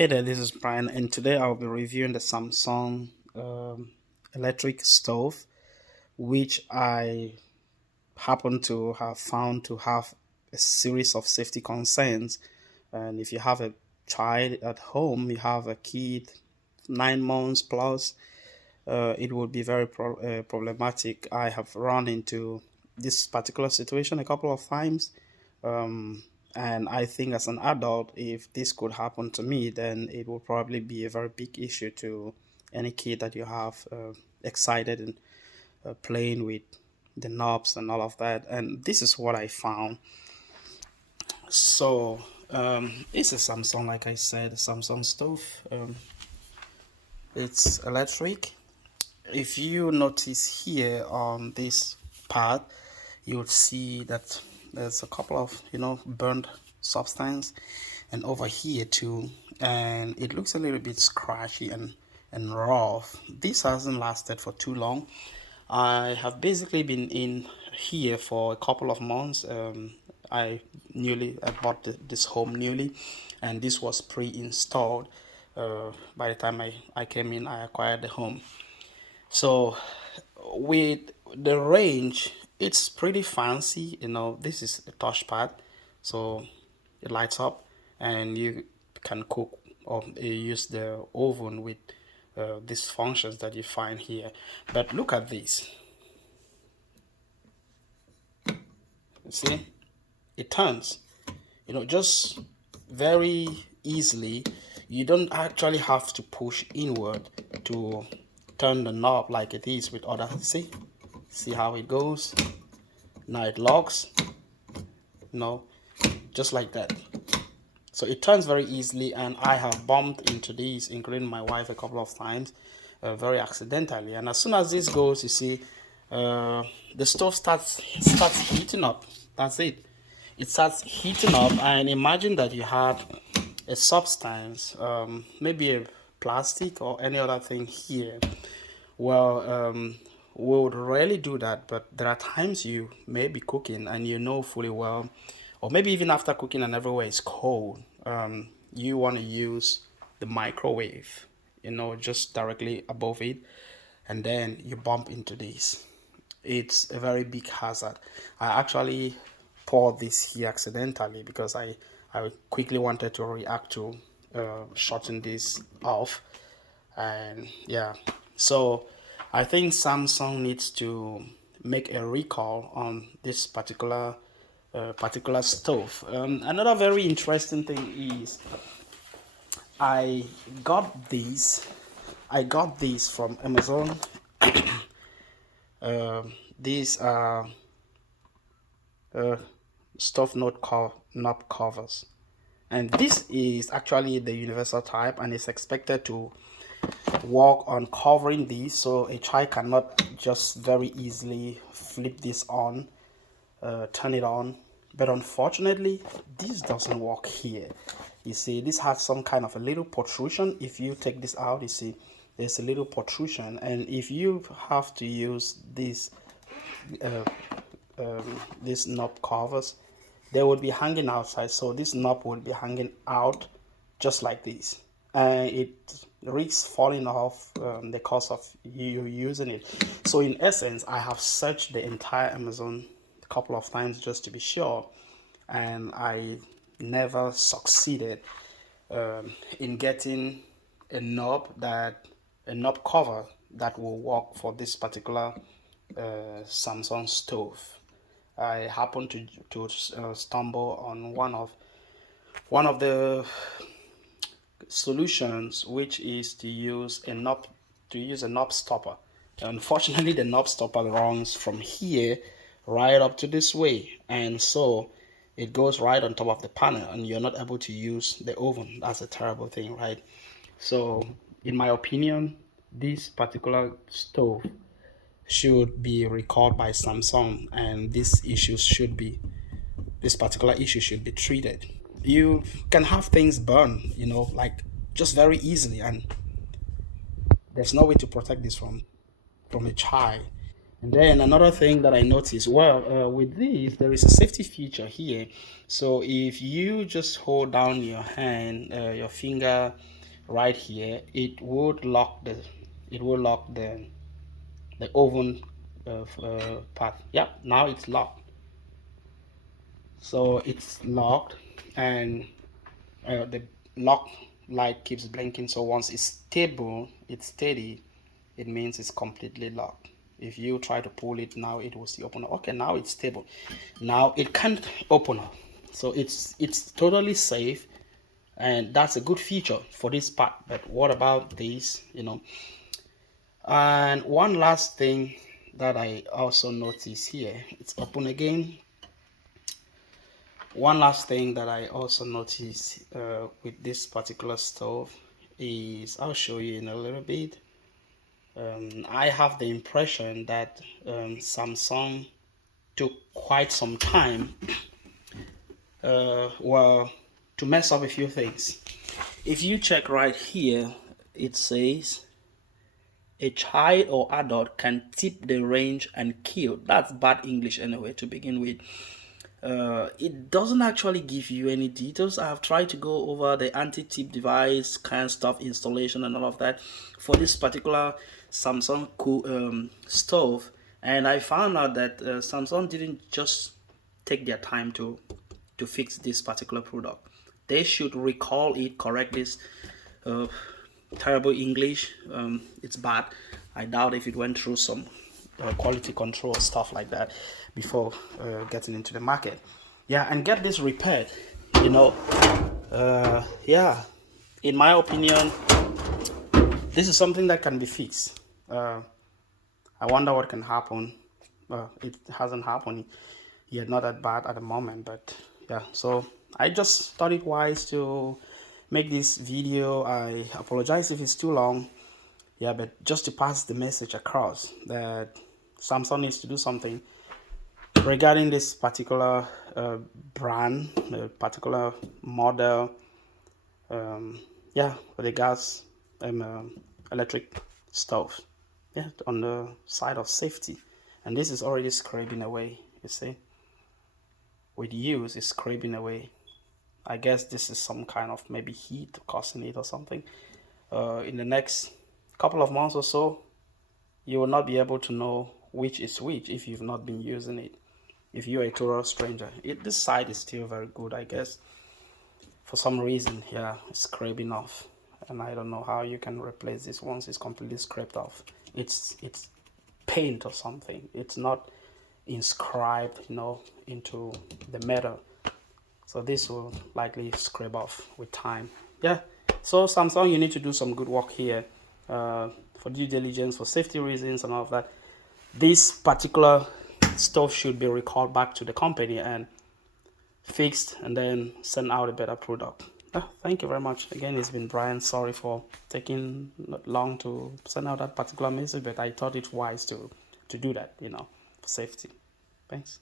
Hey there, this is Brian, and today I'll be reviewing the Samsung electric stove, which I happen to have found to have a series of safety concerns. And if you have a child at home, you have a kid 9 months plus, it would be very problematic. I have run into this particular situation a couple of times. Um, and I think as an adult, if this could happen to me, then it will probably be a very big issue to any kid that you have excited and playing with the knobs and all of that. And this is what I found. So it's a Samsung, like I said, Samsung stove. It's electric. If you notice here on this part, you would see that there's a couple of burnt substance, and over here too, and it looks a little bit scratchy and rough. This hasn't lasted for too long. I have basically been in here for a couple of months. I bought this home newly, and this was pre-installed. By the time I came in, I acquired the home. So with the range, it's pretty fancy. This is a touchpad, so it lights up, and you can cook or use the oven with these functions that you find here. But look at this. You see, it turns. Just very easily. You don't actually have to push inward to turn the knob like it is with other. See how it goes. Now it locks. No, just like that. So it turns very easily, and I have bumped into these, including my wife, a couple of times, very accidentally. And as soon as this goes, you see, the stove starts heating up. That's it. It starts heating up, and imagine that you had a substance, maybe a plastic or any other thing here. Well, we would rarely do that, but there are times you may be cooking and you know fully well, or maybe even after cooking and everywhere is cold, you want to use the microwave, just directly above it, and then you bump into this. It's a very big hazard. I actually poured this here accidentally because I quickly wanted to react to shutting this off, and yeah, so I think Samsung needs to make a recall on this particular stove. Another very interesting thing is I got these. I got these from Amazon. These are stuffed knob covers, and this is actually the universal type, and it's expected to work on covering these, so a child cannot just very easily flip this on, turn it on. But unfortunately, this doesn't work here. You see, this has some kind of a little protrusion. If you take this out, you see there's a little protrusion, and if you have to use uh, these knob covers, they will be hanging outside, so this knob will be hanging out just like this, and it risks falling off because of you using it. So in essence, I have searched the entire Amazon a couple of times just to be sure, and I never succeeded in getting a a knob cover that will work for this particular Samsung stove. I happened to stumble on one of the solutions, which is to use a knob stopper. Unfortunately, the knob stopper runs from here right up to this way, and so it goes right on top of the panel, and you're not able to use the oven. That's a terrible thing, right? So, in my opinion, this particular stove should be recalled by Samsung, and this particular issue should be treated. You can have things burn, like just very easily, and there's no way to protect this from a child. And then another thing that I noticed, well, with this, there is a safety feature here. So if you just hold down your hand, your finger right here, it will lock the oven path. Yep, now it's locked. So it's locked, and the lock light keeps blinking. So once it's stable, it's steady, it means it's completely locked. If you try to pull it now, it will still open up. Okay, now it's stable. Now it can't open up. So it's totally safe, and that's a good feature for this part. But what about this, And one last thing that I also notice here, it's open again. One last thing that I also notice with this particular stove is, I'll show you in a little bit. I have the impression that Samsung took quite some time well, to mess up a few things. If you check right here, it says a child or adult can tip the range and kill. That's bad English anyway to begin with. It doesn't actually give you any details. I have tried to go over the anti-tip device kind of stuff, installation and all of that for this particular Samsung stove, and I found out that Samsung didn't just take their time to fix this particular product. They should recall it, correct this terrible English. It's bad. I doubt if it went through some quality control stuff like that before getting into the market. Yeah, and get this repaired. Yeah, in my opinion, this is something that can be fixed. I wonder what can happen. It hasn't happened yet, not that bad at the moment, but yeah. So I just thought it wise to make this video. I apologize if it's too long. Yeah, but just to pass the message across that Samsung needs to do something regarding this particular brand, particular model. Yeah, for the gas electric stove. Yeah, on the side of safety, and this is already scraping away. You see, with use, it's scraping away. I guess this is some kind of maybe heat causing it or something. In the next couple of months or so, you will not be able to know which is which if you've not been using it. If you're a total stranger, this side is still very good, I guess. For some reason, yeah, it's scraping off, and I don't know how you can replace this once it's completely scraped off. It's paint or something. It's not inscribed, into the metal. So this will likely scrape off with time. Yeah. So Samsung, you need to do some good work here for due diligence, for safety reasons, and all of that. This particular stuff should be recalled back to the company and fixed, and then send out a better product. Thank you very much. Again, it's been Brian. Sorry for taking long to send out that particular message, but I thought it wise to do that, for safety. Thanks.